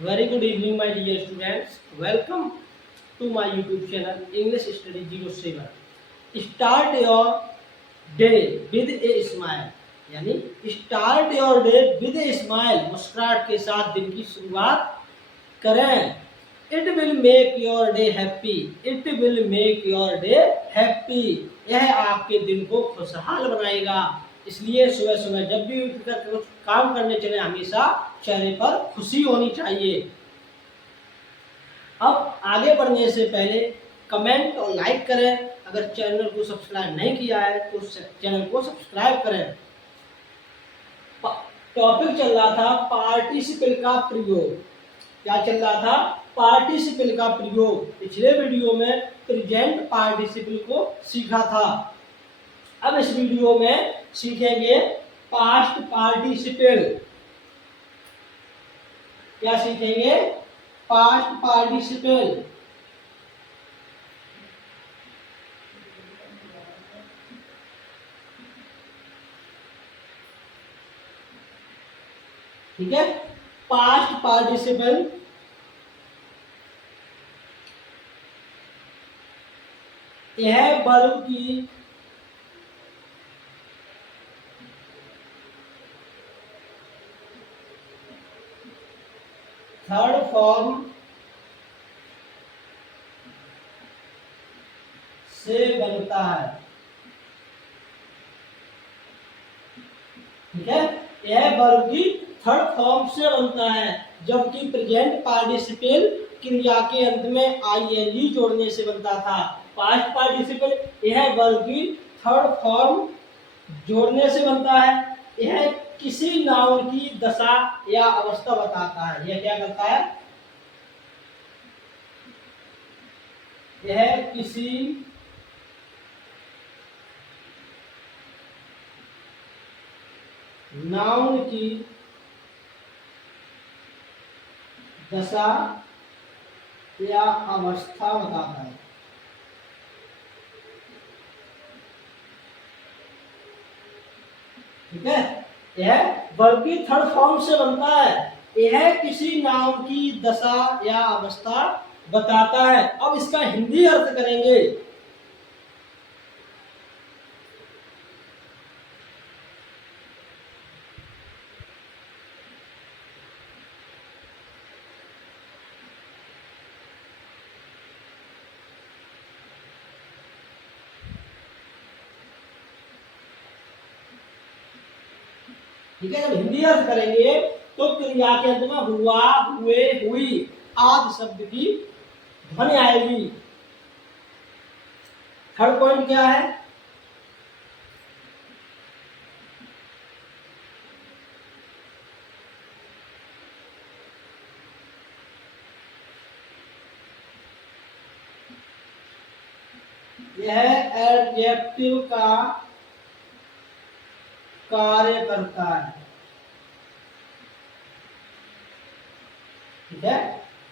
Very good evening, my dear students. Welcome to my YouTube channel English Study 07. Start your day with a smile. यानी start your day with a smile. मुस्कुराहट के साथ दिन की शुरुआत करें. It will make your day happy. It will make your day happy. यह आपके दिन को खुशहाल बनाएगा. इसलिए सुबह सुबह जब भी उठकर काम करने चले हमेशा चेहरे पर खुशी होनी चाहिए. अब आगे बढ़ने से पहले कमेंट और लाइक करें. अगर चैनल को सब्सक्राइब नहीं किया है तो चैनल को सब्सक्राइब करें. टॉपिक चल रहा था पार्टिसिपल का प्रयोग. क्या चल रहा था? पार्टिसिपल का प्रयोग. पिछले वीडियो में प्रेजेंट पार्टिसिपल को सीखा था. अब इस वीडियो में सीखेंगे पास्ट पार्टिसिपल. क्या सीखेंगे? Past participle. ठीक है. पास्ट पार्टिसिपल यह वर्ब की थर्ड फॉर्म से बनता है. ठीक है. यह वर्ब की थर्ड फॉर्म से बनता है, जबकि प्रेजेंट पार्टिसिपल क्रिया के अंत में आईएनजी जोड़ने से बनता था. पास्ट पार्टिसिपल यह वर्ब की थर्ड फॉर्म जोड़ने से बनता है. यह किसी नाउन की दशा या अवस्था बताता है. यह क्या करता है? यह किसी नाउन की दशा या अवस्था बताता है. ठीक है. यह वर्ब की थर्ड फॉर्म से बनता है. यह किसी नाउन की दशा या अवस्था बताता है. अब इसका हिंदी अर्थ करेंगे. ठीक है. जब हिंदी अर्थ करेंगे तो क्रिया के अंत में हुआ, हुए, हुई आदि शब्द की ध्वनि आएगी. थर्ड पॉइंट क्या है? यह एडजेक्टिव का कार्य करता है. ठीक है.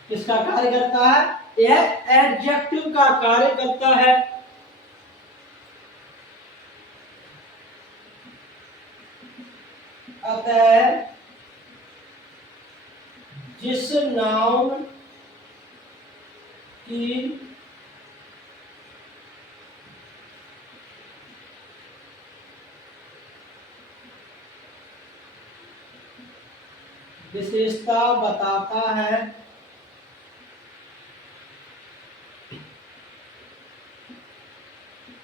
किसका कार्य करता है? यह एडजेक्टिव का कार्य करता है. अतः जिस नाउन की विशेषता बताता है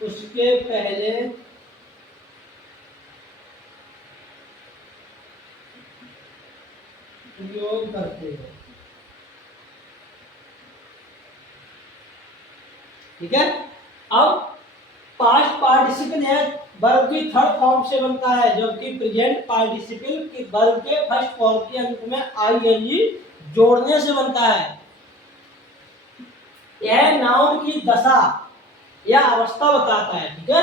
उसके पहले प्रयोग करते हैं. ठीक है. अब पास्ट पार्टिसिपल है वर्ब की थर्ड फॉर्म से बनता है, जबकि प्रेजेंट पार्टिसिपल के वर्ब के फर्स्ट फॉर्म के अंत में आईएनजी जोड़ने से बनता है. यह नाउन की दशा या अवस्था बताता है. ठीक है.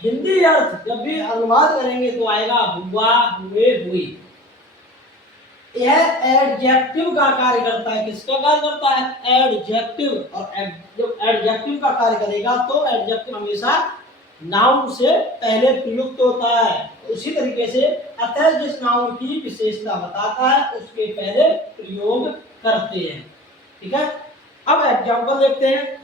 हिंदी अर्थ जब भी अनुवाद करेंगे तो आएगा हुआ, हुए, हुई. यह एडजेक्टिव का कार्य करता है. किसका कार्य करता है? एडजेक्टिव. और जब एडजेक्टिव का कार्य करेगा तो एडजेक्टिव हमेशा नाउन से पहले प्रयुक्त होता है. उसी तरीके से अतः जिस नाउन की विशेषता बताता है उसके पहले प्रयोग करते हैं। ठीक है, अब एग्जाम्पल देखते हैं।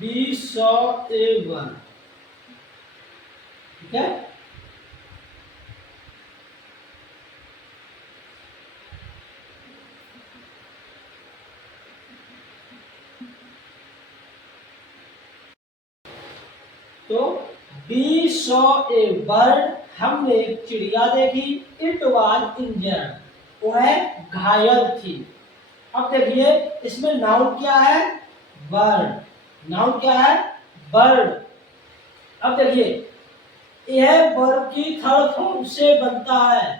बी सौ ए वन। ठीक है, तो बी सौ ए बर्ड, हमने एक चिड़िया देखी। इट वाज इंजर्ड, वह घायल थी। अब देखिए इसमें नाउन क्या है, बर्ड। नाउन क्या है, बर्ड। अब देखिए यह वर्ब की थर्ड फॉर्म से बनता है।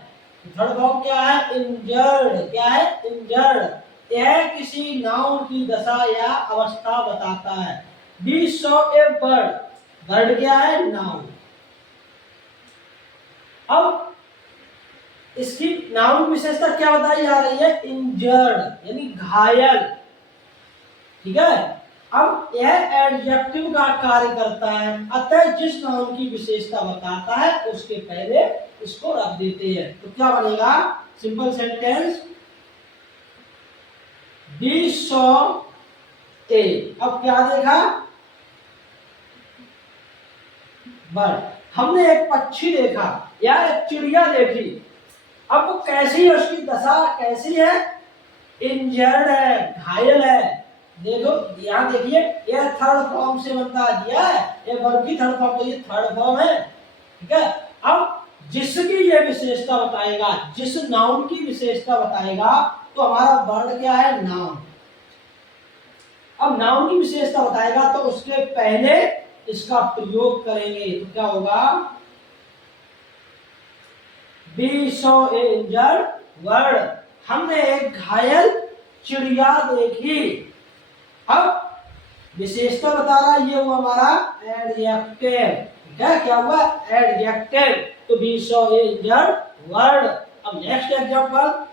थर्ड फॉर्म क्या है, इंजर्ड। क्या है, इंजर्ड। यह किसी नाउन की दशा या अवस्था बताता है। We saw a bird, bird क्या है, नाउन। अब इसकी नाउन विशेषता क्या बताई जा रही है, इंजर्ड यानी घायल। ठीक है, अब यह एडजेक्टिव का कार्य करता है, अतः जिस नाउन की विशेषता बताता है उसके पहले इसको रख देते हैं। तो क्या बनेगा, simple sentence, we saw a. अब क्या देखा, बर्ड। हमने एक पक्षी देखा या एक चिड़िया देखी। अब वो कैसी है, उसकी दशा कैसी है, इंजर्ड है, घायल है। देखो यहाँ देखिए, यह थर्ड फॉर्म से बनता दिया है, ये वर्ब की थर्ड फॉर्म, तो ये थर्ड फॉर्म है। ठीक है, अब जिसकी ये विशेषता बताएगा, जिस नाउन की विशेषता बताएगा, तो हमारा वर्ड क्या है, नाउन। अब नाउन की विशेषता बताएगा तो उसके पहले इसका प्रयोग करेंगे। तो क्या होगा, we saw a injured bird, हमने एक घायल चिड़िया देखी। अब विशेषता बता रहा है, ये हुआ हमारा एडजेक्टिव। ठीक है, क्या हुआ, एडजेक्टिव। तो we saw a injured bird. अब नेक्स्ट एग्जांपल,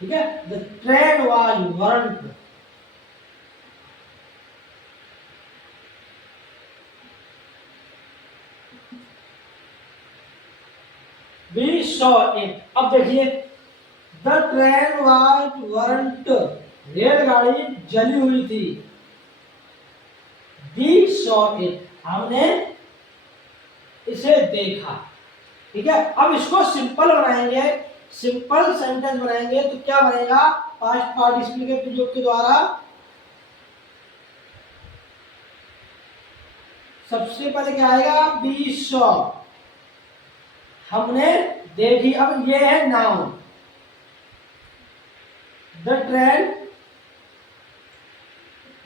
ठीक है, the train was burned. We saw it. अब देखिए, द ट्रेन वाज बर्न्ड, रेलगाड़ी जली हुई थी। वी सॉ इट, हमने इसे देखा। ठीक है, अब इसको सिंपल बनाएंगे, सिंपल सेंटेंस बनाएंगे। तो क्या बनेगा, पास्ट पार्टिसिपल के प्रयोग के द्वारा। सबसे पहले क्या आएगा, बी सॉ, हमने देखी। अब ये है नाउन, द ट्रेन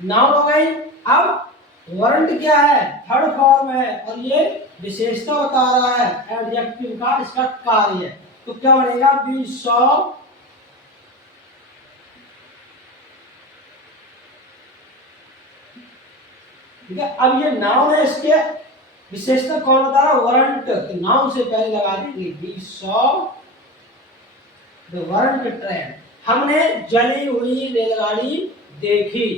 नाउन हो गई। अब वर्ड क्या है, थर्ड फॉर्म है, और ये विशेषता बता रहा है एडजेक्टिव का, इसका कार्य। तो क्या बनेगा, बी सॉ, ठीक है। अब ये नाउन है, इसके विशेषता कौन बता रहा, वरंट। तो नाउन से पहले लगा देंगे we saw the burnt train, हमने जली हुई रेलगाड़ी देखी।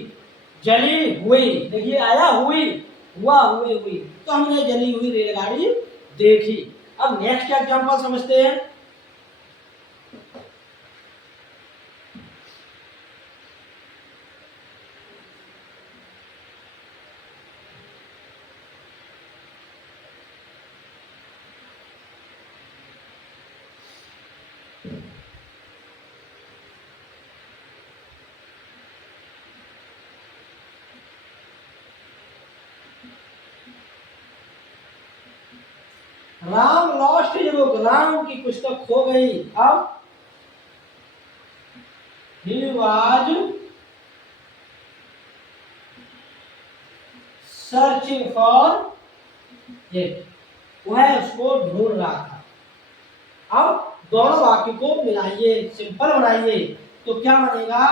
जली हुई, देखिए आया हुई, हुआ हुई हुई, तो हमने जली हुई रेलगाड़ी देखी। अब नेक्स्ट एग्जांपल समझते हैं। Ram lost lost his book, Ram की पुस्तक खो गई। अब he was searching for it, वह उसको ढूंढ रहा था। अब दोनों वाक्य को मिलाइए, सिंपल बनाइए, तो क्या बनेगा?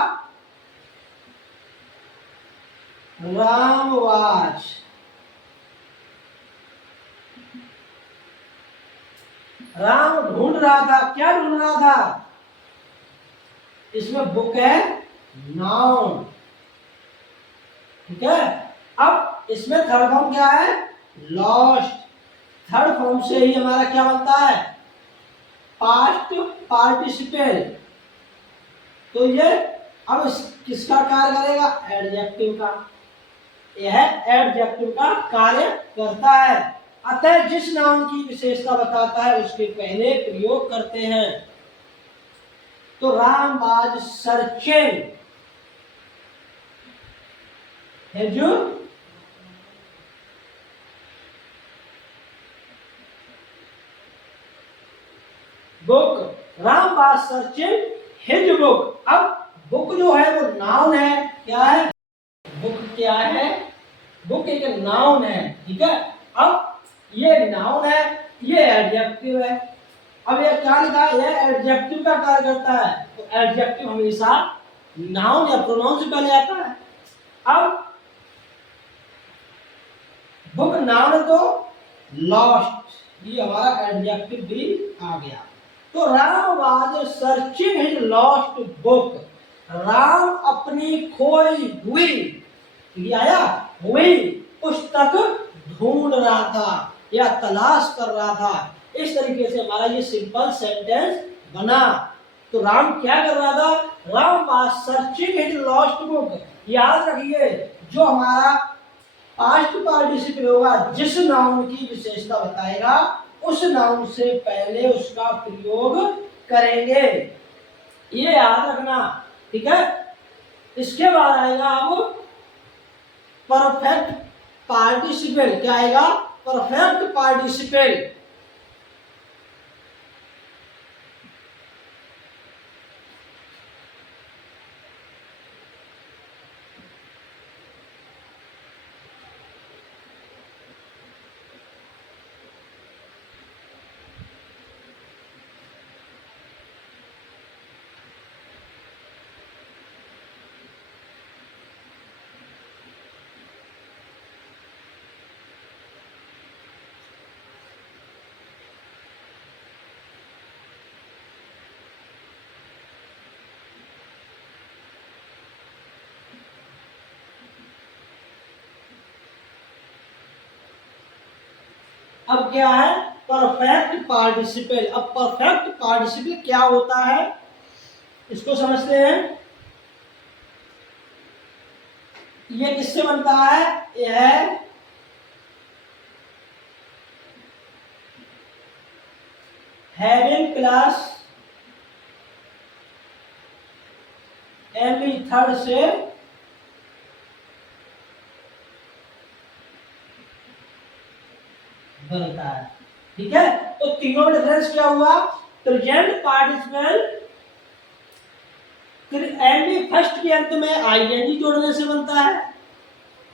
राम वाज, राम ढूंढ रहा था। क्या ढूंढ रहा था? इसमें बुक है, नाउन, ठीक है। अब इसमें थर्ड फॉर्म क्या है? लॉस्ट। थर्ड फॉर्म से ही हमारा क्या बनता है? Past participle. तो ये अब किसका कार्य करेगा? एडजेक्टिव का। यह एडजेक्टिव का कार्य करता है। अतः जिस नाउन की विशेषता बताता है उसके पहले प्रयोग करते हैं। तो Ram was searching his book, Ram was searching his book. अब बुक जो है वो नाउन है। क्या है? बुक क्या है? बुक एक नाउन है, ठीक है। अब ये नाउन है, ये एडजेक्टिव है। अब ये क्या लिखा है? ये एडजेक्टिव का कार्य करता है। तो एडजेक्टिव हमेशा नाउन या प्रोनाउन से पहले आता है। अब बुक नाउन तो लॉस्ट, ये हमारा एडजेक्टिव भी आ गया। तो Ram was searching his lost book, Ram अपनी खोई हुई, ये आया, हुई पुस्तक ढूंढ रहा था या तलाश कर रहा था। इस तरीके से हमारा ये सिंपल सेंटेंस बना। तो राम क्या कर रहा था? Ram was searching his lost book. याद रखिए, जो हमारा पास्ट पार्टिसिपल होगा, जिस नाउन की विशेषता बताएगा उस नाउन से पहले उसका प्रयोग करेंगे, ये याद रखना, ठीक है। इसके बाद आएगा अब परफेक्ट पार्टिसिपल। क्या आएगा? Perfect participle. अब क्या है? Perfect participle. अब परफेक्ट पार्टिसिपल क्या होता है इसको समझते हैं। ये किससे बनता है? यह हैविंग प्लस एमी थर्ड से बनता है, ठीक है। तो तीनों में डिफरेंस क्या हुआ? प्रेजेंट पार्टिसिपल एमी फर्स्ट के अंत में आईएनजी जोड़ने से बनता है।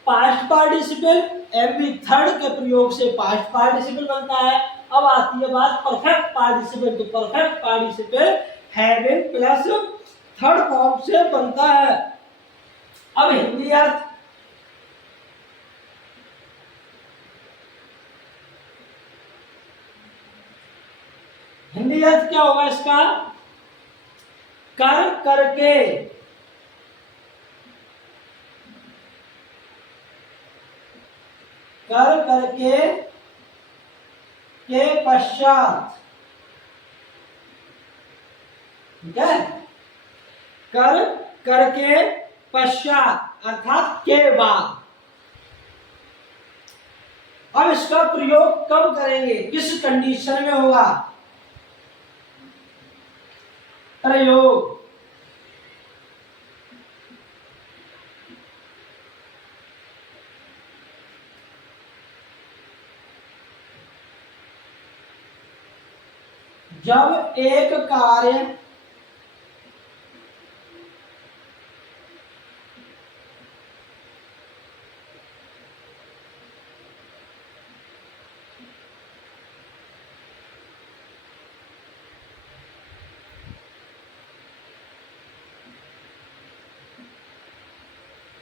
पास्ट पार्टिसिपल एमी थर्ड के प्रयोग से पास्ट पार्टिसिपल बनता है। अब आती है बात परफेक्ट पार्टिसिपल। तो perfect participle having plus third form से बनता है। अब हिंदी अर्थ, हिंदी अर्थ क्या होगा इसका? कर करके, कर करके के पश्चात, ठीक है। कर करके पश्चात अर्थात के बाद। अब इसका प्रयोग कब करेंगे? किस कंडीशन में होगा? प्रयोग जब एक कार्य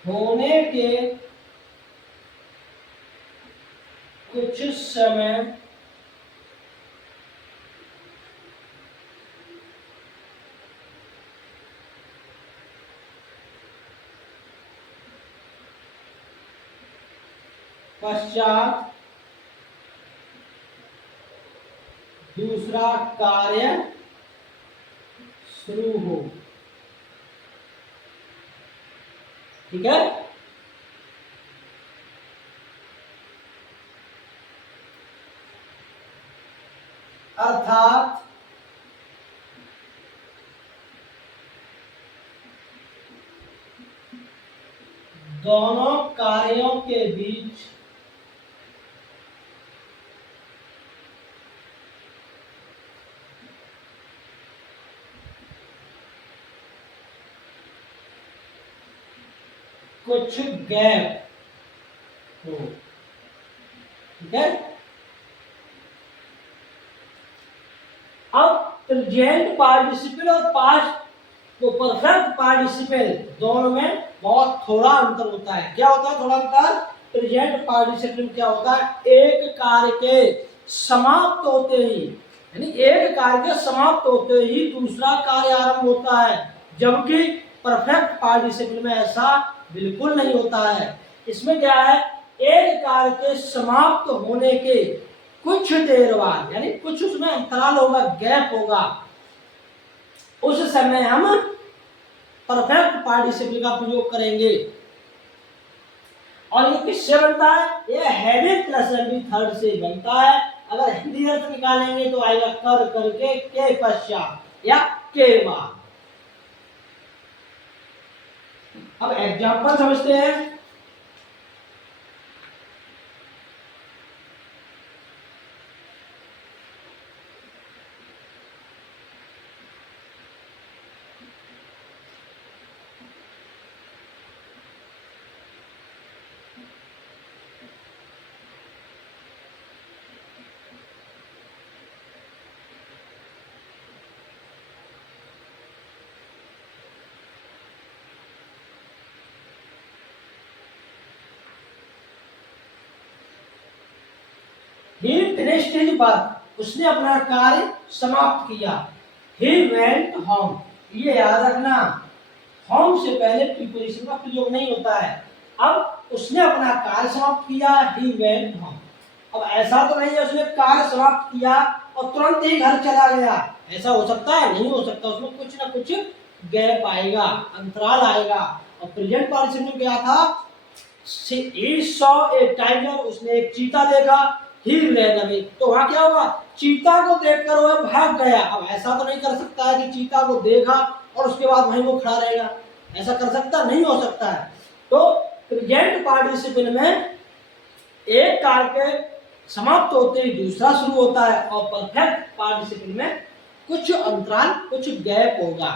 होने के कुछ समय पश्चात दूसरा कार्य शुरू हो। ठीक है, अर्थात दोनों कार्यों के बीच कुछ गैप हो। ठीक है, अब प्रेजेंट पार्टिसिपल और पास्ट तो परफेक्ट पार्टिसिपल दोनों में बहुत थोड़ा अंतर होता है। क्या होता है थोड़ा अंतर? प्रेजेंट पार्टिसिपल में क्या होता है, एक कार्य के समाप्त होते ही, यानी एक कार्य के समाप्त होते ही दूसरा कार्य आरंभ होता है, जबकि परफेक्ट पार्टिसिपल में ऐसा बिल्कुल नहीं होता है। इसमें क्या है, एक कार्य के समाप्त होने के कुछ देर बाद, यानी कुछ उसमें अंतराल होगा, गैप होगा, उस समय हम परफेक्ट पार्टिसिपल का प्रयोग करेंगे। और ये किससे बनता है, ये हैविंग प्लस एमवी थर्ड से बनता है। अगर हिंदी अर्थ निकालेंगे तो आएगा कर करके, के पश्चात या के बाद। अब एग्जांपल समझते हैं। He finished his work, उसने अपना कार्य समाप्त किया। He went home, ये याद रखना, home से पहले प्रीपोजिशन का प्रयोग नहीं होता है। अब उसने अपना कार्य समाप्त किया, he went home। अब ऐसा तो नहीं है उसने कार्य समाप्त किया और तुरंत ही घर चला गया, ऐसा हो सकता है? नहीं हो सकता, उसमें कुछ ना कुछ गैप आएगा, अंतराल आएगा। और प्रेजेंट पार्टिसिपल में क्या था, he saw a tiger, उसने एक चीता देखा, ही ran away, तो वहां क्या होगा, चीता को देखकर वह भाग गया। अब ऐसा तो नहीं कर सकता है कि चीता को देखा और उसके बाद वहीं वो खड़ा रहेगा, ऐसा कर सकता नहीं, हो सकता है। तो प्रेजेंट पार्टिसिपल में एक कार्य के समाप्त होते ही दूसरा शुरू होता है, और परफेक्ट पार्टिसिपल में कुछ अंतराल, कुछ गैप होगा।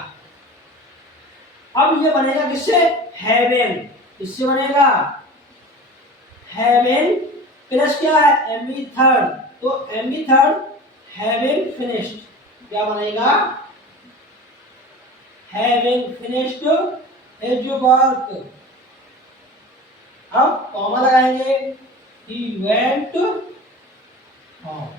अब ये बनेगा किससे, हैविंग, किससे बनेगा, हैविंग प्लस क्या है, एमवी थर्ड, तो एमवी थर्ड हैविंग फिनिश्ड, क्या बनेगा, हैविंग फिनिश्ड हिज वर्क। अब कॉमा लगाएंगे, he went home,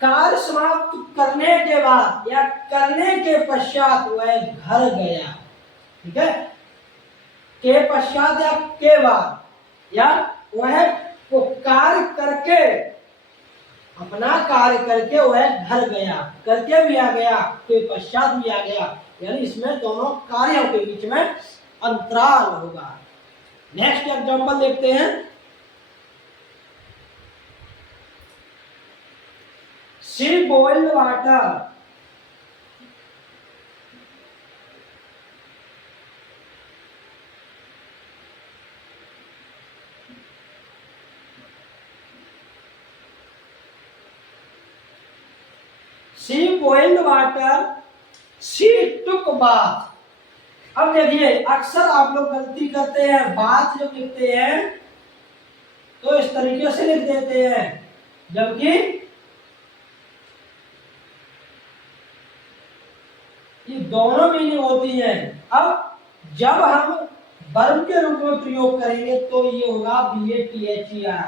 कार्य समाप्त करने के बाद या करने के पश्चात वह घर गया। ठीक है, के पश्चात या के बाद, या वह को कार्य करके, अपना कार्य करके वह घर गया, करके भी आ गया, के पश्चात भी आ गया, यानी इसमें दोनों कार्यों के बीच में अंतराल होगा। नेक्स्ट एग्जांपल देखते हैं। She boiled water, she boiled water, she took bath. अब देखिए अक्सर आप लोग गलती करते हैं, बात जब लिखते हैं तो इस तरीके से लिख देते हैं, जबकि ये दोनों मीनिंग होती है। अब जब हम वर्ब के रूप में प्रयोग करेंगे तो ये होगा BATHER,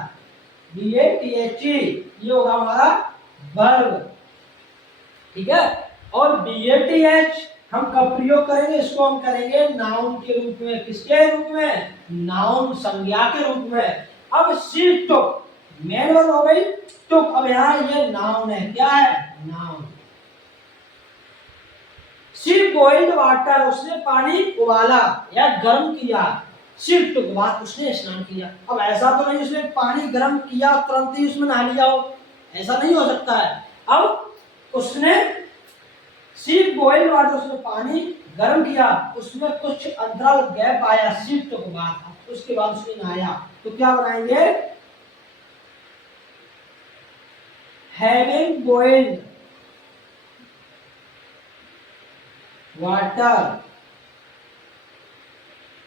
BATHE ये होगा हमारा वर्ब, ठीक है। और BATH हम कब प्रयोग करेंगे, इसको हम करेंगे नाउन के रूप में। किसके रूप में? नाउन, संज्ञा के रूप में। अब शी टुक मेन वर्ब हो गई, टुक अब यहाँ ये नाउन है, क्या है? नाउन। शी बॉइल्ड वाटर उसने पानी उबाला या गर्म किया, शी टुक बाथ उसने स्नान किया। अब ऐसा तो नहीं उसने पानी गर्म किया तुरंत ही उसमें नहा लिया हो, ऐसा नहीं हो सकता है। अब उसने शी बॉइल्ड वाटर उसने पानी गर्म किया, उसमें कुछ अंतराल गैप आया, शी टुक बाथ उसके बाद उसने नहाया, तो क्या बनाएंगे? हैविंग बॉइल्ड वाटर,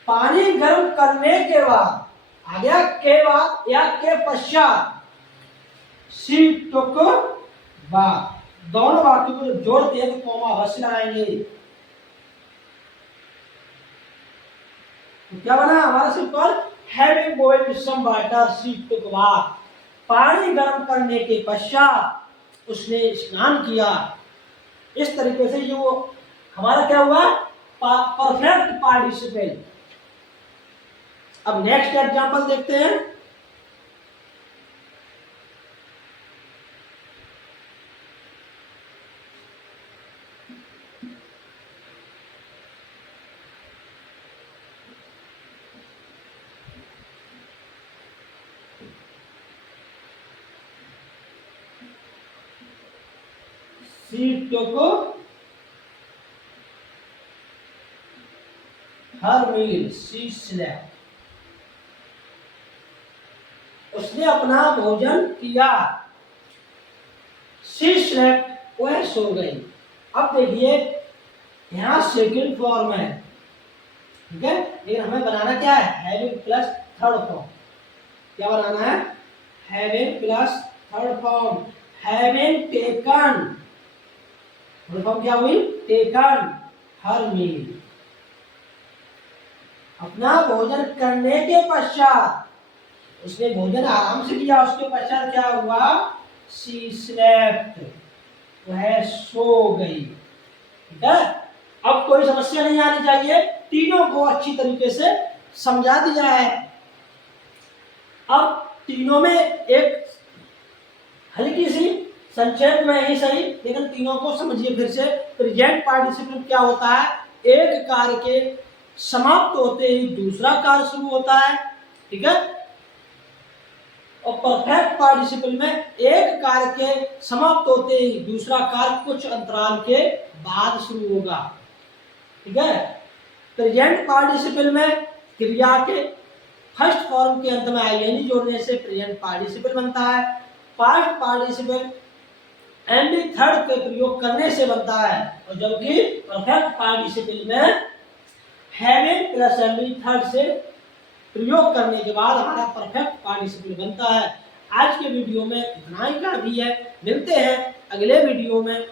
पानी गर्म करने के बाद, आ गया के बाद या के पश्चात, शी टुक बाथ। दोनों बातों को जब जोड़ते हैं तो कॉमा अवश्य लगाएंगे। तो क्या बना हमारा simple? Having boiled some water she took bath, पानी गर्म करने के पश्चात उसने स्नान किया। इस तरीके से ये वो हमारा क्या हुआ? Perfect participle. अब नेक्स्ट एग्जांपल देखते हैं। She took her meal, she slept उसने अपना भोजन किया, शी स्लेप्ट वह सो गई। अब देखिए यहाँ सेकंड फॉर्म है, ठीक है, लेकिन हमें बनाना क्या है? Having plus third form. क्या बनाना है? Having plus third form. Having taken, third form क्या हुई? टेकन हर मील, अपना भोजन करने के पश्चात, उसने भोजन आराम से किया, उसके पश्चात क्या हुआ? शी स्लेप्ट वह सो गई, ठीक है। अब कोई समस्या नहीं आनी चाहिए, तीनों को अच्छी तरीके से समझा दिया है। अब तीनों में एक हल्की सी संक्षेप में ही सही, लेकिन तीनों को समझिए फिर से। प्रेजेंट पार्टिसिपल क्या होता है? एक कार्य के समाप्त होते ही दूसरा कार्य शुरू होता है, ठीक है। और परफेक्ट पार्टिसिपल में एक कार्य के समाप्त होते ही दूसरा कार्य कुछ अंतराल के बाद शुरू होगा, ठीक है। प्रेजेंट पार्टिसिपल में क्रिया के फर्स्ट फॉर्म के अंत में आईएनजी जोड़ने से प्रेजेंट पार्टिसिपल बनता है। पास्ट पार्टिसिपल एमबी थर्ड के प्रयोग करने से बनता है, और जबकि परफेक्ट पार्टिसिपल में हैविंग प्लस एमबी थर्ड से प्रयोग करने के बाद हमारा परफेक्ट पार्टिसिपल बनता है। आज के वीडियो में इतना ही काफी है, मिलते हैं अगले वीडियो में।